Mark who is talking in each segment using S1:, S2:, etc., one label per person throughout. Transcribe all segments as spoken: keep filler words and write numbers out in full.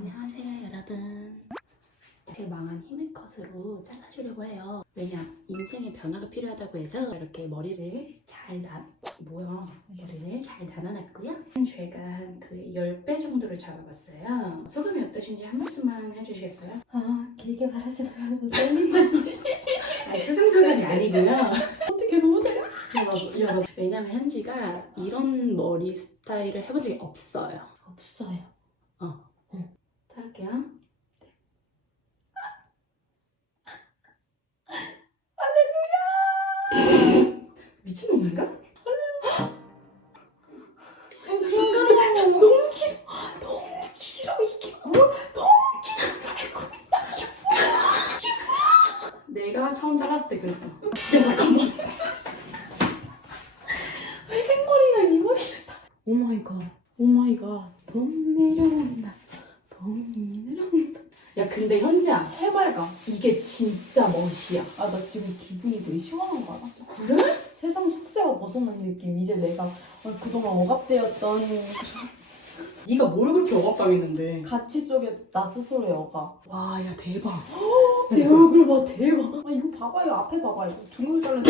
S1: 안녕하세요 여러분. 제 망한 히메컷으로 잘라주려고 해요. 왜냐 인생에 변화가 필요하다고 해서 이렇게 머리를 잘 나... 뭐야 머리를 잘 달아놨고요. 제가 그 십 배 정도를 잡아봤어요. 소감이 어떠신지 한 말씀만 해주시겠어요?
S2: 아 길게 말하지 말고 떨린다는데.
S1: 아니 수상소감이 아니고요.
S2: 어떻게 너무 잘.
S1: 왜냐면 현지가 이런 머리 스타일을 해본 적이 없어요.
S2: 없어요.
S1: 어. 응. 자를게요. 미친놈인가?
S2: 친구야 너무 길어. 너무 길어 이게 뭐? 너무 길어. 아이고 이게 뭐야? 이게 뭐야?
S1: 내가 처음 잘랐을 때 그랬어. 야 잠깐만.
S2: 회색머리랑 이 머리. 오 마이 갓. 오 마이 갓. 봄 내려온다. 봄이 내려온다.
S1: 야 근데 현지야
S2: 해맑아.
S1: 이게 진짜 멋이야.
S2: 아 나 지금 기분이 되게 시원한 거 알아?
S1: 그래?
S2: 세상 속세가 벗어난 느낌. 이제 내가 어, 그동안 억압되었던
S1: 네가 뭘 그렇게 억압당했는데.
S2: 가치 속에 나 스스로의 억압.
S1: 와 야 대박.
S2: 내 얼굴 봐 대박. 아 이거 봐봐요. 앞에 봐봐. 이거 둥글 잘라진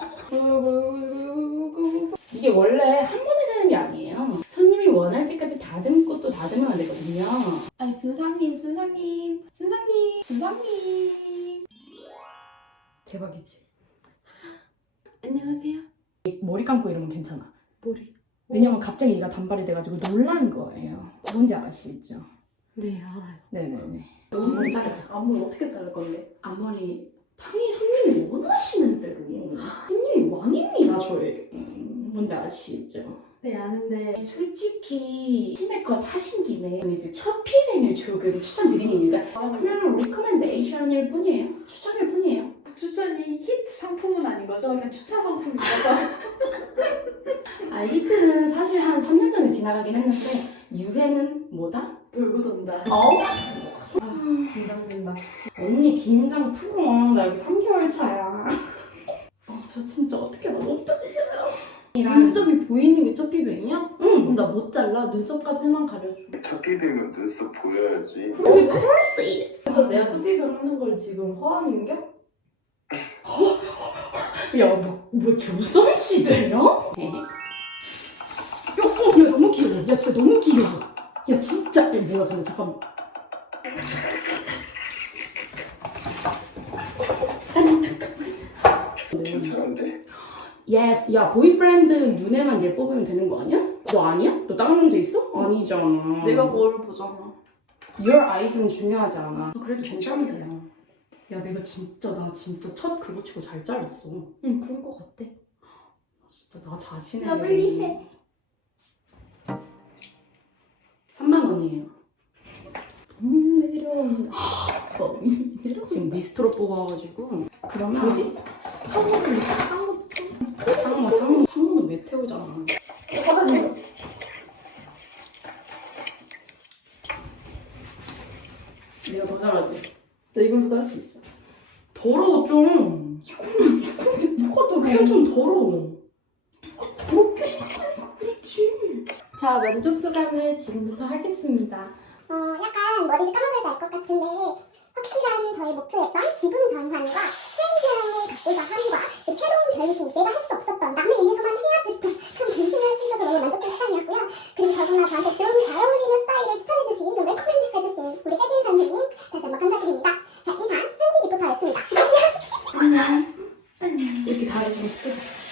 S2: 거.
S1: 이게 원래 한 번에 되는 게 아니에요. 손님이 원할 때까지 다듬고 또 다듬으면 되거든요.
S2: 아니 선생님 선생님 선생님 선생님.
S1: 대박이지.
S2: 안녕하세요.
S1: 머리 감고 이러면 괜찮아.
S2: 머리.
S1: 왜냐면 갑자기 얘가 단발이 돼가지고 놀란 거예요. 뭔지 아시죠?
S2: 네 알아요.
S1: 네네네. 앞머리 자르자.
S2: 앞머리 어떻게 자를 건데?
S1: 앞머리 당연히 손님이 원하시는 대로. 손님이 왕입니다 저에게. 음, 뭔지 아시죠?
S2: 네 아는데.
S1: 솔직히 히메컷 하신 김에 이제 첫 피뱅을 조금 추천드리는 이유가 그냥 리커멘데이션일 뿐이에요. 추천일 뿐이에요.
S2: 추천이 히트 상품은 아닌 거죠? 그냥 추천 상품인 거죠?
S1: 아 히트는 사실 한 삼 년 전에 지나가긴 했는데 유행은 뭐다?
S2: 돌고 돈다.
S1: 어?
S2: 아, 긴장된다.
S1: 언니 긴장 풀어. 나 여기 삼 개월 차야. 어, 저 진짜 어떻게 너무 떨려요.
S2: 눈썹이 보이는 게 첫 비뱅이야?
S1: 응.
S2: 그럼 나 못 잘라. 눈썹까지만 가려줘.
S3: 첫 비빔은 눈썹 보여야지.
S1: Of course.
S2: 그래서 내가 첫 비뱅 하는 걸 지금 허하는겨?
S1: 야, 뭐, 뭐 조선시대야? 야, 어, 야, 너무 귀여워. 야, 진짜 너무 귀여워. 야, 진짜. 야, 뭐야, 근데 잠깐만. 아니, 잠깐만.
S3: 괜찮은데?
S1: Yes. 야, 보이프렌드 눈에만 예뻐 보이면 되는 거 아니야? 너 아니야? 너 다른 문제 있어? 아니잖아.
S2: 내가 뭘 보잖아.
S1: Your eyes는 중요하지 않아. 그래도 괜찮으세요. 야, 내가 진짜, 나 진짜 첫 그거 치고 잘 잘랐어.
S2: 응 그런 거 같아.
S1: 진짜 나 자신의.
S2: 나 빨리 해.
S1: 삼만 원이에요.
S2: 봄 내려온다. 봄이 내려온다.
S1: 지금 미스트로 뽑아가지고. 그러면.
S2: 뭐지? 창문을 창문
S1: 상모, 상모, 상모는 메테오잖아.
S2: 사라진다.
S1: 내가 더 잘하지.
S2: 나 이걸로도 할 수 있어.
S1: 더러워, 좀.
S2: 이거는 이건데 뭐가 더
S1: 그냥 좀 더러워.
S2: 더럽게 생각하니까 그렇지. 자 만족 소감을 지금부터 하겠습니다.
S4: 어, 약간 머리를 감아봐야지 알 것 같은데 확실한 저의 목표였던 기분 전환과 트렌디함을 갖고자 함과 그 새로운 변신, 내가 할 수 없었던 남을 위해서만 해야 됐던 참 변신을 할 수 있어서 너무 만족한 시간이었고요. 그리고 더구나 저한테 좀 잘 어울리는 스타일을 추천해주신, 또 레코멘드 해주신 우리 혜진 선생님 다시 한번 감사드립니다. 자, 이상 현지 리포터였습니다.
S1: 안녕. 안녕. 이렇게 다르게 연습하자.